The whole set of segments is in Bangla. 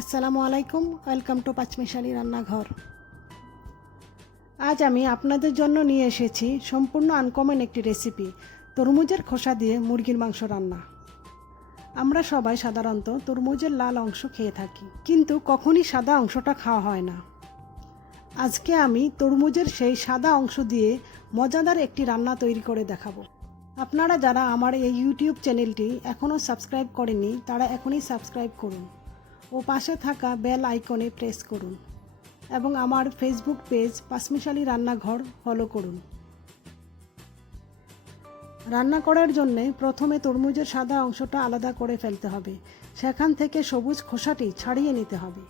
আসসালামু আলাইকুম, ওয়েলকাম টু পাচমিশালি রান্নাঘর। আজ আমি আপনাদের জন্য নিয়ে এসেছি সম্পূর্ণ আনকমন একটি রেসিপি, তরমুজের খোসা দিয়ে মুরগির মাংস রান্না। আমরা সবাই সাধারণত তরমুজের লাল অংশ খেয়ে থাকি, কিন্তু কখনই সাদা অংশটা খাওয়া হয় না। আজকে আমি তরমুজের সেই সাদা অংশ দিয়ে মজাদার একটি রান্না তৈরি করে দেখাবো। আপনারা যারা আমার এই ইউটিউব চ্যানেলটি এখনও সাবস্ক্রাইব করেননি তারা এখনই সাবস্ক্রাইব করুন ও পাশে থাকা বেল আইকনে প্রেস করুন এবং আমার ফেসবুক পেজ পাচমিশালি রান্নাঘর ফলো করুন। রান্না করার জন্যে প্রথমে তরমুজের সাদা অংশটা আলাদা করে ফেলতে হবে, সেখান থেকে সবুজ খোসাটি ছাড়িয়ে নিতে হবে।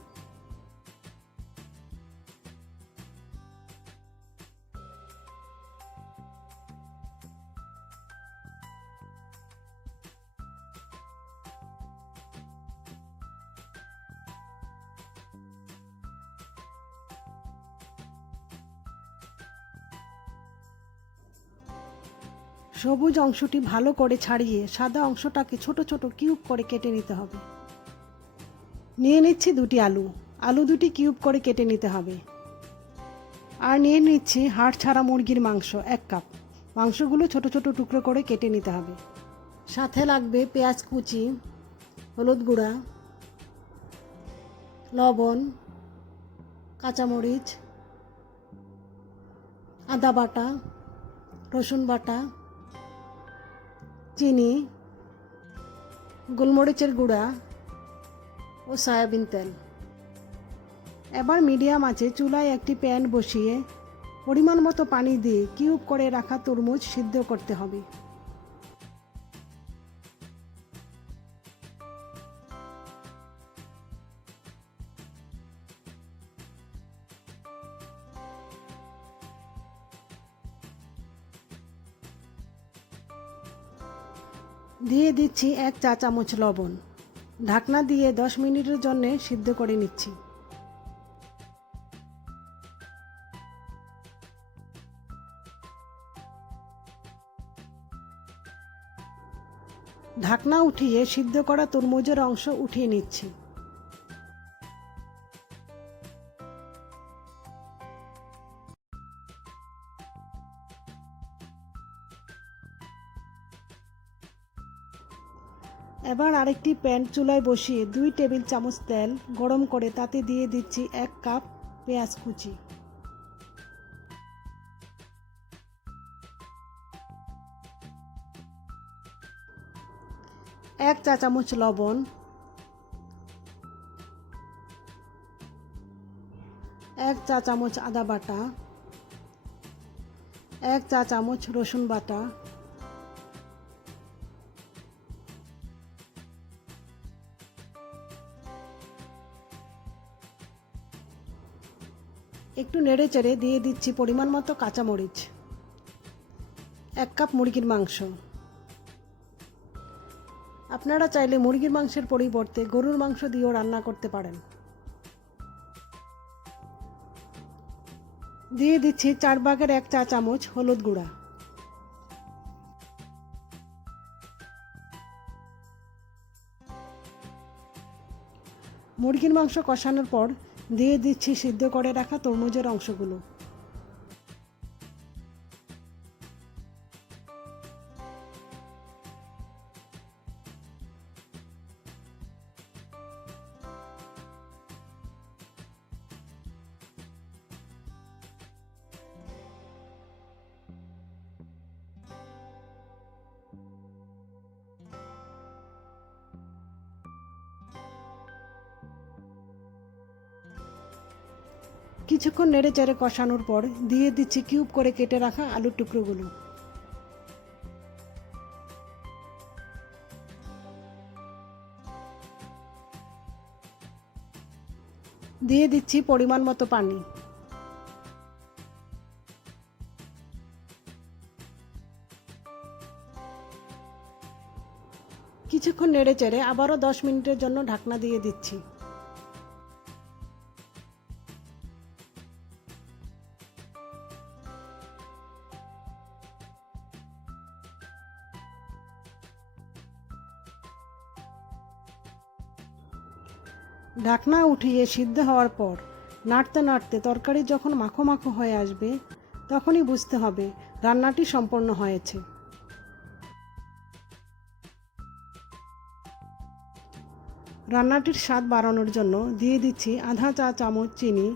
সবুজ অংশটি ভালো করে ছাড়িয়ে সাদা অংশটাকে ছোট ছোট কিউব করে কেটে নিতে হবে। নিয়ে নিচ্ছি দুটি আলু, আলু দুটি কিউব করে কেটে নিতে হবে। আর নিয়ে নিচ্ছি হাড় ছাড়া মুরগির মাংস 1 কাপ, মাংসগুলো ছোট ছোট টুকরো করে কেটে নিতে হবে। সাথে লাগবে পেঁয়াজ কুচি, হলুদ গুঁড়া, লবণ, কাঁচামরিচ, আদা বাটা, রসুন বাটা, চিনি, গোলমরিচের গুঁড়া ও সয়াবিন তেল। এবার মিডিয়াম আঁচে চুলায় একটি প্যান বসিয়ে পরিমাণ মতো পানি দিয়ে কিউব করে রাখা তরমুজ সিদ্ধ করতে হবে। দিয়ে দিচ্ছি 1 চা চামচ লবণ। ঢাকনা দিয়ে 10 মিনিটের জন্য সিদ্ধ করে নিচ্ছি। ঢাকনা উঠিয়ে সিদ্ধ করা তরমুজের অংশ উঠিয়ে নিচ্ছি। এবার আরেকটি প্যান চুলায় বসিয়ে 2 টেবিল চামচ তেল গরম করে তাতে দিয়ে দিচ্ছি 1 কাপ পেঁয়াজ কুচি, 1 চা চামচ লবণ, 1 চা চামচ আদা বাটা, 1 চা চামচ রসুন বাটা, একটু নেড়ে চেড়ে দিয়ে দিচ্ছি পরিমাণ মতো কাঁচামরিচ। 1 কাপ মুরগির মাংস। আপনারা চাইলে মুরগির মাংসের পরিবর্তে গরুর মাংস দিয়েও রান্না করতে পারেন। দিয়ে দিচ্ছি 4/1 চা চামচ হলুদ গুঁড়া। মুরগির মাংস কষানোর পর দিয়ে দিচ্ছি সিদ্ধ করে রাখা তরমুজের অংশগুলো। কিছুক্ষণ নেড়ে চেড়ে কষানোর পর দিয়ে দিচ্ছি কিউব করে কেটে রাখা আলুর টুকরোগুলো। দিয়ে দিচ্ছি পরিমাণ মতো পানি। কিছুক্ষণ নেড়ে চেড়ে আবারও 10 মিনিটের জন্য ঢাকনা দিয়ে দিচ্ছি। ঢাকনা উঠিয়ে সিদ্ধ হওয়ার পর নাড়তে নাড়তে তরকারি যখন মাখো মাখো হয়ে আসবে তখনই বুঝতে হবে রান্নাটি সম্পন্ন হয়েছে। রান্নাটির স্বাদ বাড়ানোর জন্য দিয়ে দিচ্ছি আধা চা চামচ চিনি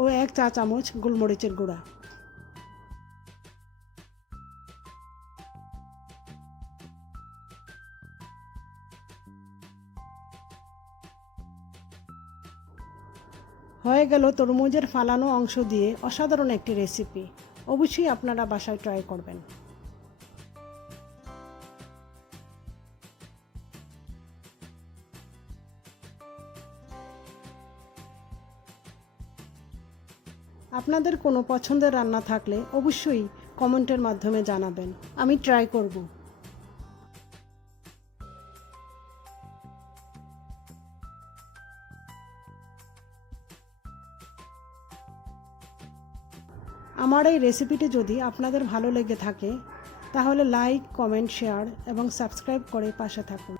ও 1 চা চামচ গোলমরিচের গুঁড়া। হয়ে গেল তরমুজের ফালানো অংশ দিয়ে অসাধারণ একটি রেসিপি। অবশ্যই আপনারা বাসায় ট্রাই করবেন। আপনাদের কোনো পছন্দের রান্না থাকলে অবশ্যই কমেন্টের মাধ্যমে জানাবেন, আমি ট্রাই করব। আমার এই রেসিপিটি যদি আপনাদের ভালো লেগে থাকে তাহলে লাইক, কমেন্ট, শেয়ার এবং সাবস্ক্রাইব করে পাশে থাকুন।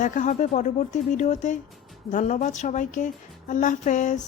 দেখা হবে পরবর্তী ভিডিওতে। ধন্যবাদ সবাইকে। আল্লাহ হাফেজ।